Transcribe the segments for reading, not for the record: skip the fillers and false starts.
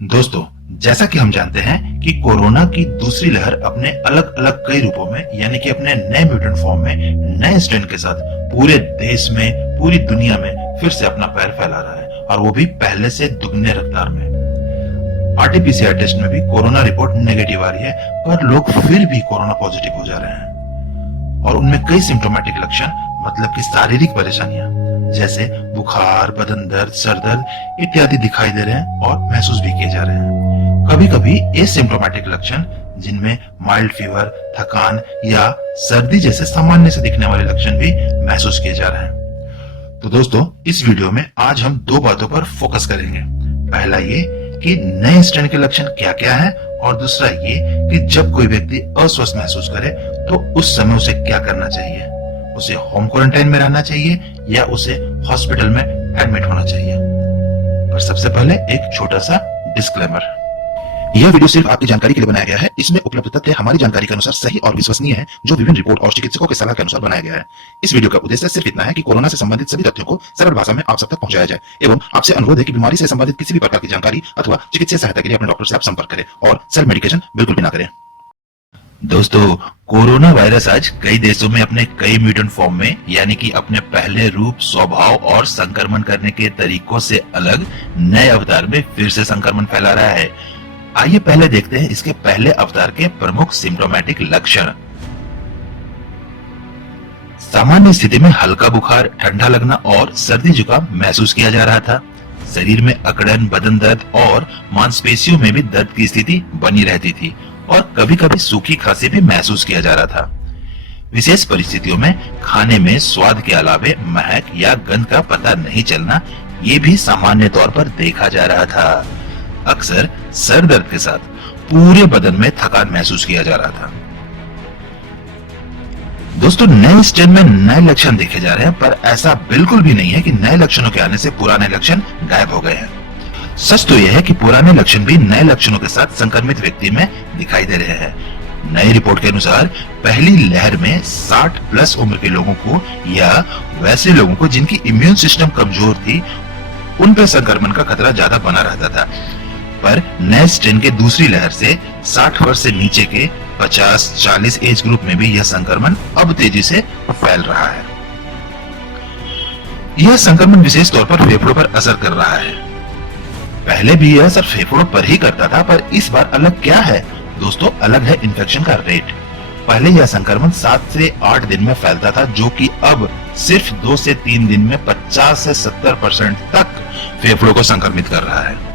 दोस्तों, जैसा कि हम जानते हैं कि कोरोना की दूसरी लहर अपने अलग अलग कई रूपों में यानी कि अपने नए म्यूटेंट फॉर्म में नए स्ट्रेन के साथ पूरे देश में, पूरी दुनिया में फिर से अपना पैर फैला रहा है और वो भी पहले से दुगने रफ्तार में। आरटीपीसीआर टेस्ट में भी कोरोना रिपोर्ट नेगेटिव आ रही है, पर लोग फिर भी कोरोना पॉजिटिव हो जा रहे हैं और उनमें कई सिम्टोमेटिक लक्षण मतलब कि शारीरिक परेशानियां जैसे बुखार, बदन दर्द, सर दर्द इत्यादि दिखाई दे रहे हैं और महसूस भी किए जा रहे हैं। कभी कभी एसिम्प्टोमेटिक लक्षण जिनमें माइल्ड फीवर, थकान या सर्दी जैसे सामान्य से दिखने वाले लक्षण भी महसूस किए जा रहे हैं। तो दोस्तों, इस वीडियो में आज हम दो बातों पर फोकस करेंगे। पहला ये कि नए स्ट्रेन के लक्षण क्या क्या है और दूसरा ये कि जब कोई व्यक्ति अस्वस्थ महसूस करे तो उस समय उसे क्या करना चाहिए। उसे होम क्वारंटाइन में रहना चाहिए या उसे हॉस्पिटल में एडमिट होना चाहिए। और सबसे पहले एक छोटा सा डिस्क्लेमर। यह वीडियो सिर्फ आपकी जानकारी के लिए बनाया गया है। इसमें उपलब्ध तथ्य हमारी जानकारी के अनुसार सही और विश्वसनीय है, जो विभिन्न रिपोर्ट और चिकित्सकों के सलाह के अनुसार बनाया गया है। इस वीडियो का उद्देश्य सिर्फ इतना है कि कोरोना से संबंधित सभी तथ्यों को सरल भाषा में आप सब तक पहुंचाया जाए एवं आपसे अनुरोध है कि बीमारी से संबंधित किसी भी प्रकार की जानकारी अथवा चिकित्सीय सहायता के लिए अपने डॉक्टर से आप संपर्क करें और सेल्फ मेडिकेशन बिल्कुल भी ना करें। दोस्तों, कोरोना वायरस आज कई देशों में अपने कई म्यूटेंट फॉर्म में यानी कि अपने पहले रूप, स्वभाव और संक्रमण करने के तरीकों से अलग नए अवतार में फिर से संक्रमण फैला रहा है। आइए पहले देखते हैं इसके पहले अवतार के प्रमुख सिम्टोमेटिक लक्षण। सामान्य स्थिति में हल्का बुखार, ठंडा लगना और सर्दी जुकाम महसूस किया जा रहा था। शरीर में अकड़न, बदन दर्द और मांसपेशियों में भी दर्द की स्थिति बनी रहती थी और कभी कभी सूखी खांसी भी महसूस किया जा रहा था। विशेष परिस्थितियों में खाने में स्वाद के अलावे महक या गंध का पता नहीं चलना ये भी सामान्य तौर पर देखा जा रहा था। अक्सर सर दर्द के साथ पूरे बदन में थकान महसूस किया जा रहा था। दोस्तों, नए स्ट्रेन में नए लक्षण देखे जा रहे हैं, पर ऐसा बिल्कुल भी नहीं है कि नए लक्षणों के आने से पुराने लक्षण गायब हो गए हैं। सच तो यह है कि पुराने लक्षण भी नए लक्षणों के साथ संक्रमित व्यक्ति में दिखाई दे रहे हैं। नई रिपोर्ट के अनुसार पहली लहर में 60 प्लस उम्र के लोगों को या वैसे लोगों को जिनकी इम्यून सिस्टम कमजोर थी, उन पर संक्रमण का खतरा ज्यादा बना रहता था। पर नए स्ट्रेन के दूसरी लहर से 60 वर्ष से नीचे के 50-40 एज ग्रुप में भी यह संक्रमण अब तेजी से फैल रहा है। यह संक्रमण विशेष तौर पर फेफड़ों पर असर कर रहा है। पहले भी यह सिर्फ फेफड़ों पर ही करता था, पर इस बार अलग क्या है दोस्तों? अलग है इन्फेक्शन का रेट। पहले यह संक्रमण 7 से 8 दिन में फैलता था, जो कि अब सिर्फ 2 से 3 दिन में 50 से 70% तक फेफड़ों को संक्रमित कर रहा है।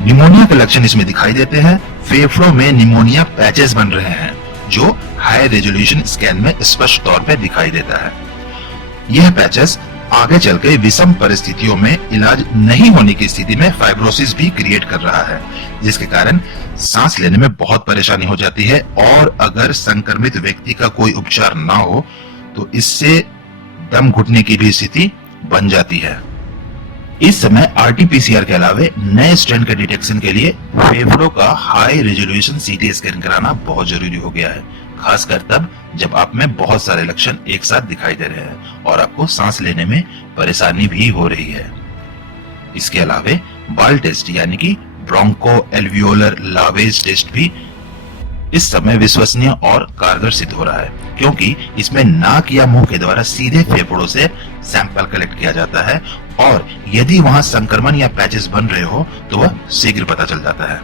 निमोनिया के लक्षण इसमें दिखाई देते हैं। फेफड़ों में निमोनिया पैचेस बन रहे हैं, जो हाई रेजोल्यूशन स्कैन में स्पष्ट तौर पर दिखाई देता है। यह पैचेस आगे चलकर विषम परिस्थितियों में इलाज नहीं होने की स्थिति में फाइब्रोसिस भी क्रिएट कर रहा है, जिसके कारण सांस लेने में बहुत परेशानी हो जाती है और अगर संक्रमित व्यक्ति का कोई उपचार ना हो तो इससे दम घुटने की भी स्थिति बन जाती है। इस समय आरटीपीसीआर के अलावे नए स्ट्रेन के डिटेक्शन के लिए फेफड़ों का हाई रेजोल्यूशन सीटी स्कैन कराना बहुत जरूरी हो गया है, खासकर तब जब आप में बहुत सारे लक्षण एक साथ दिखाई दे रहे हैं और आपको सांस लेने में परेशानी भी हो रही है। इसके अलावे बाल टेस्ट यानी कि ब्रोंको एल्वियोलर लावेज टेस्ट भी इस समय विश्वसनीय और कारगर सिद्ध हो रहा है, क्योंकि इसमें नाक या मुंह के द्वारा सीधे फेफड़ों से सैंपल कलेक्ट किया जाता है और यदि वहां संक्रमण या पैचेस बन रहे हो तो वह शीघ्र पता चल जाता है।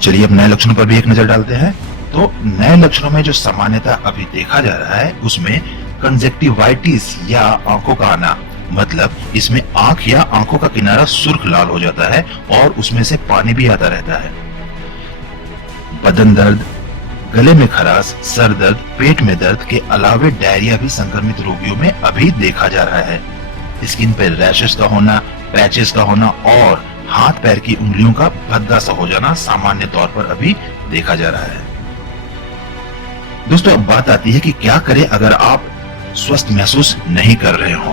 चलिए अब नए लक्षणों पर भी एक नजर डालते हैं। तो नए लक्षणों में जो सामान्यता अभी देखा जा रहा है उसमें कंजक्टिवाइटिस या आंखों का आना, मतलब इसमें आंख या आंखों का किनारा सुर्ख लाल हो जाता है और उसमें से पानी भी आता रहता है। बदन दर्द, गले में खराश, सर दर्द, पेट में दर्द के अलावे डायरिया भी संक्रमित रोगियों में अभी देखा जा रहा है। स्किन पर रैशेस का होना, पैचेस का होना और हाथ पैर की उंगलियों का भद्दा सा हो जाना सामान्य तौर पर अभी देखा जा रहा है। दोस्तों, अब बात आती है कि क्या करें अगर आप स्वस्थ महसूस नहीं कर रहे हो।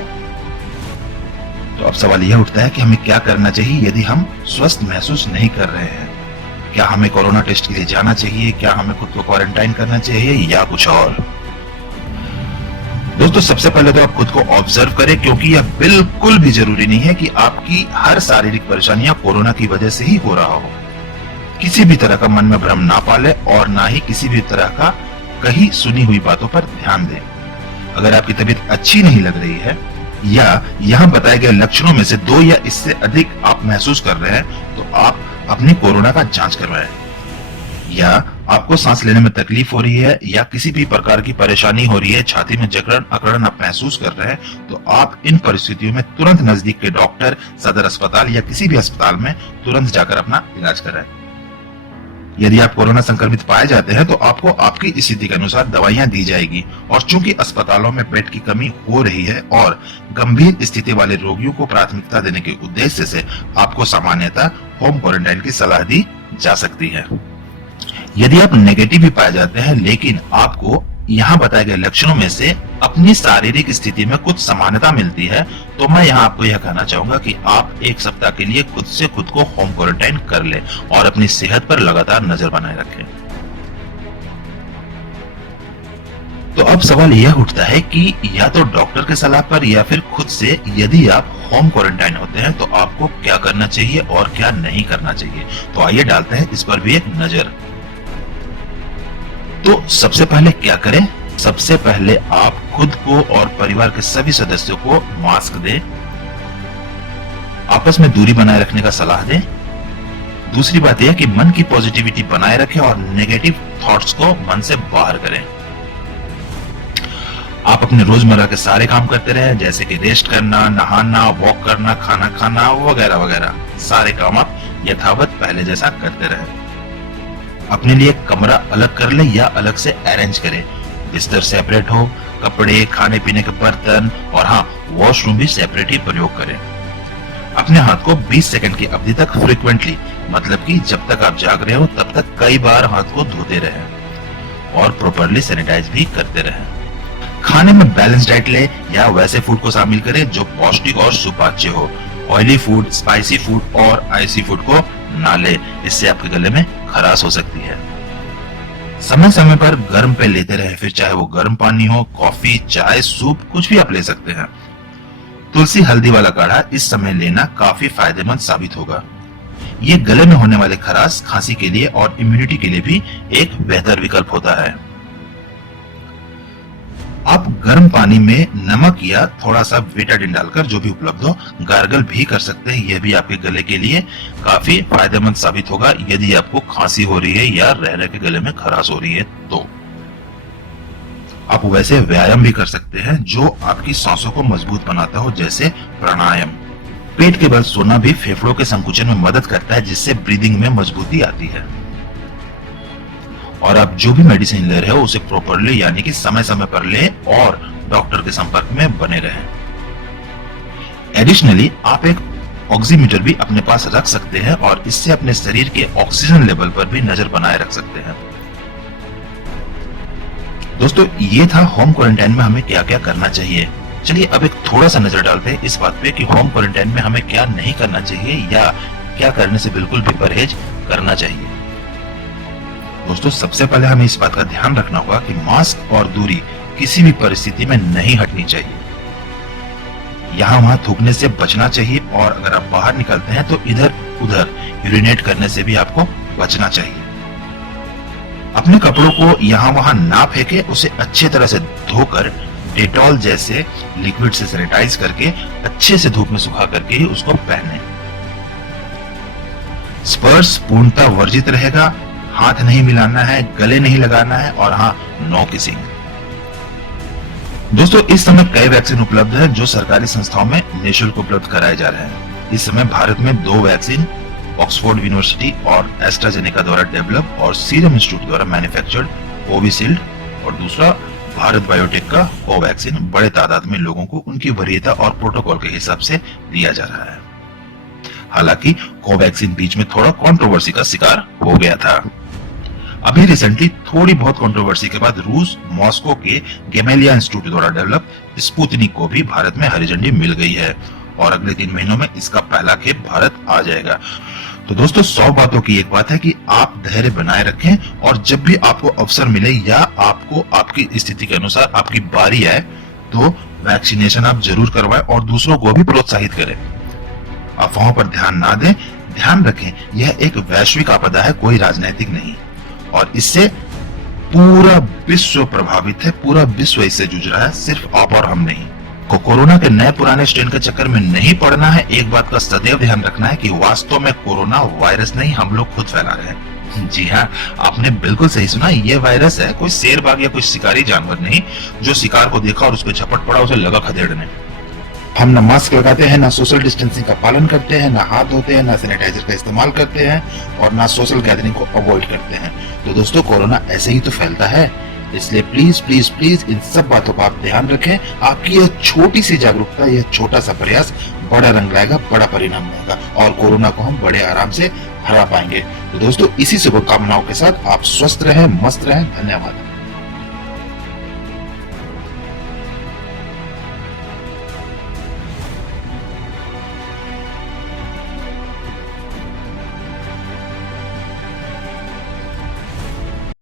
तो अब सवाल यह उठता है कि हमें क्या करना चाहिए यदि हम स्वस्थ महसूस नहीं कर रहे हैं। क्या हमें कोरोना टेस्ट के लिए जाना चाहिए? क्या हमें खुद को क्वारंटाइन करना चाहिए या कुछ और? दोस्तों सबसे पहले तो आप खुद को ऑब्जर्व करें, क्योंकि यह बिल्कुल भी जरूरी नहीं है कि आपकी हर शारीरिक परेशानियां कोरोना की वजह से ही हो रहा हो। किसी भी तरह का मन में भ्रम ना पाले और ना ही किसी भी तरह का कहीं सुनी हुई बातों पर ध्यान दें। अगर आपकी तबीयत अच्छी नहीं लग रही है या यहाँ बताए गए लक्षणों में से 2 या इससे अधिक आप महसूस कर रहे हैं, तो आप अपनी कोरोना का जांच करवाएं। या आपको सांस लेने में तकलीफ हो रही है या किसी भी प्रकार की परेशानी हो रही है, छाती में जकड़न अकड़न आप महसूस कर रहे हैं, तो आप इन परिस्थितियों में तुरंत नजदीक के डॉक्टर, सदर अस्पताल या किसी भी अस्पताल में तुरंत जाकर अपना इलाज कराएं। यदि आप कोरोना संक्रमित पाए जाते हैं तो आपको आपकी स्थिति के अनुसार दवाइयां दी जाएगी, और चूंकि अस्पतालों में बेड की कमी हो रही है और गंभीर स्थिति वाले रोगियों को प्राथमिकता देने के उद्देश्य से आपको सामान्यतः होम क्वारंटाइन की सलाह दी जा सकती है। यदि आप नेगेटिव भी पाए जाते हैं लेकिन आपको यहाँ बताए गए लक्षणों में से अपनी शारीरिक स्थिति में कुछ समानता मिलती है, तो मैं यहाँ आपको यह कहना चाहूंगा कि आप 1 सप्ताह के लिए खुद से खुद को होम क्वारंटाइन कर लें और अपनी सेहत पर लगातार नजर बनाए रखें। तो अब सवाल यह उठता है कि या तो डॉक्टर के सलाह पर या फिर खुद से यदि आप होम क्वारंटाइन होते हैं तो आपको क्या करना चाहिए और क्या नहीं करना चाहिए। तो आइए डालते हैं इस पर भी एक नजर। तो सबसे पहले क्या करें? सबसे पहले आप खुद को और परिवार के सभी सदस्यों को मास्क दें, आपस में दूरी बनाए रखने का सलाह दें। दूसरी बात यह कि मन की पॉजिटिविटी बनाए रखें और नेगेटिव थॉट्स को मन से बाहर करें। आप अपने रोजमर्रा के सारे काम करते रहें, जैसे कि रेस्ट करना, नहाना, वॉक करना, खाना खाना वगैरह वगैरह। सारे काम आप यथावत पहले जैसा करते रहें। अपने लिए कमरा अलग कर ले या अलग से अरेंज करें, बिस्तर सेपरेट हो, कपड़े, खाने पीने के बर्तन और हाँ, वॉशरूम भी सेपरेट ही प्रयोग करें। अपने हाथ को 20 सेकंड की अवधि तक फ्रीक्वेंटली, मतलब कि जब तक आप जाग रहे हो तब तक कई बार हाथ को धोते रहें और प्रॉपर्ली सैनिटाइज भी करते रहें। खाने में बैलेंस डाइट ले या वैसे फूड को शामिल करें जो पौष्टिक और सुपाच्य हो। ऑयली फूड, स्पाइसी फूड और आइसी फूड को ना ले, इससे आपके गले में खराश हो सकती है। समय समय पर गर्म पे लेते रहे, फिर चाहे वो गर्म पानी हो, कॉफी, चाय, सूप, कुछ भी आप ले सकते हैं। तुलसी हल्दी वाला काढ़ा इस समय लेना काफी फायदेमंद साबित होगा। ये गले में होने वाले खराश, खांसी के लिए और इम्यूनिटी के लिए भी एक बेहतर विकल्प होता है। आप गर्म पानी में नमक या थोड़ा सा बेटाडीन डालकर, जो भी उपलब्ध हो, गार्गल भी कर सकते हैं। यह भी आपके गले के लिए काफी फायदेमंद साबित होगा यदि आपको खांसी हो रही है या रह रह के गले में खराश हो रही है। तो आप वैसे व्यायाम भी कर सकते हैं जो आपकी सांसों को मजबूत बनाता हो, जैसे प्राणायाम। पेट के बल सोना भी फेफड़ों के संकुचन में मदद करता है, जिससे ब्रीदिंग में मजबूती आती है। और आप जो भी मेडिसिन ले रहे हो उसे प्रॉपरली, यानी कि समय समय पर लें और डॉक्टर के संपर्क में बने रहें। एडिशनली आप एक ऑक्सीमीटर भी अपने पास रख सकते हैं और इससे अपने शरीर के ऑक्सीजन लेवल पर भी नजर बनाए रख सकते हैं। दोस्तों ये था होम क्वारंटाइन में हमें क्या क्या करना चाहिए। चलिए अब एक थोड़ा सा नजर डालते हैं इस बात पे कि होम क्वारंटाइन में हमें क्या नहीं करना चाहिए या क्या करने से बिल्कुल भी परहेज करना चाहिए। दोस्तों सबसे पहले हमें इस बात का ध्यान रखना होगा कि मास्क और दूरी किसी भी परिस्थिति में नहीं हटनी चाहिए। यहाँ वहां थूकने से बचना चाहिए और अगर आप बाहर निकलते हैं तो इधर उधर यूरिनेट करने से भी आपको बचना चाहिए। अपने कपड़ों को यहाँ वहां ना फेंके, उसे अच्छे तरह से धोकर डेटॉल जैसे लिक्विड से सैनिटाइज करके अच्छे से धूप में सुखा करके ही उसको पहने। स्पर्श पूर्णतः वर्जित रहेगा, हाथ नहीं मिलाना है, गले नहीं लगाना है और हाँ, नो किसिंग। दोस्तों इस समय कई वैक्सीन उपलब्ध हैं जो सरकारी संस्थाओं में निःशुल्क उपलब्ध कराए जा रहे हैं। इस समय भारत में 2 वैक्सीन ऑक्सफोर्ड यूनिवर्सिटी और एस्ट्राजेनेका द्वारा डेवलप और सीरम इंस्टीट्यूट द्वारा मैन्युफैक्चर्ड कोविशील्ड और दूसरा भारत बायोटेक का कोवैक्सीन बड़े तादाद में लोगों को उनकी वरीयता और प्रोटोकॉल के हिसाब से दिया जा रहा है। हालांकि कोवैक्सीन बीच में थोड़ा कंट्रोवर्सी का शिकार हो गया था। अभी रिसेंटली थोड़ी बहुत कंट्रोवर्सी के बाद रूस मॉस्को के गेमेलिया इंस्टीट्यूट द्वारा डेवलप स्पुतनिक को भी भारत में हरी झंडी मिल गई है और अगले 3 महीनों में इसका पहला खेप भारत आ जाएगा। तो दोस्तों 100 बातों की एक बात है कि आप धैर्य बनाए रखें और जब भी आपको अवसर मिले या आपको आपकी स्थिति के अनुसार आपकी बारी आए तो वैक्सीनेशन आप जरूर करवाएं और दूसरों को भी प्रोत्साहित करें। अफवाहों पर ध्यान ना दें, ध्यान रखें यह एक वैश्विक आपदा है, कोई राजनीतिक नहीं, और इससे पूरा विश्व प्रभावित है, पूरा विश्व इससे जूझ रहा है, सिर्फ आप और हम नहीं। कोरोना के नए पुराने स्ट्रेन के चक्कर में नहीं पड़ना है। एक बात का सदैव ध्यान रखना है कि वास्तव में कोरोना वायरस नहीं, हम लोग खुद फैला रहे हैं। जी हाँ, आपने बिल्कुल सही सुना, ये वायरस है, कोई शेर बाघ या कोई शिकारी जानवर नहीं जो शिकार को देखा और उस पर झपट पड़ा, उसे लगा खदेड़ने। हम ना मास्क लगाते हैं, ना सोशल डिस्टेंसिंग का पालन करते हैं, ना हाथ धोते हैं, ना सैनिटाइजर का इस्तेमाल करते हैं और ना सोशल गैदरिंग को अवॉइड करते हैं। तो दोस्तों, कोरोना ऐसे ही तो फैलता है, इसलिए प्लीज प्लीज प्लीज इन सब बातों का आप ध्यान रखें। आपकी यह छोटी सी जागरूकता, यह छोटा सा प्रयास बड़ा रंग लाएगा, बड़ा परिणाम लाएगा और कोरोना को हम बड़े आराम से हरा पाएंगे। तो दोस्तों, इसी शुभकामनाओं के साथ आप स्वस्थ रहें, मस्त रहें। धन्यवाद।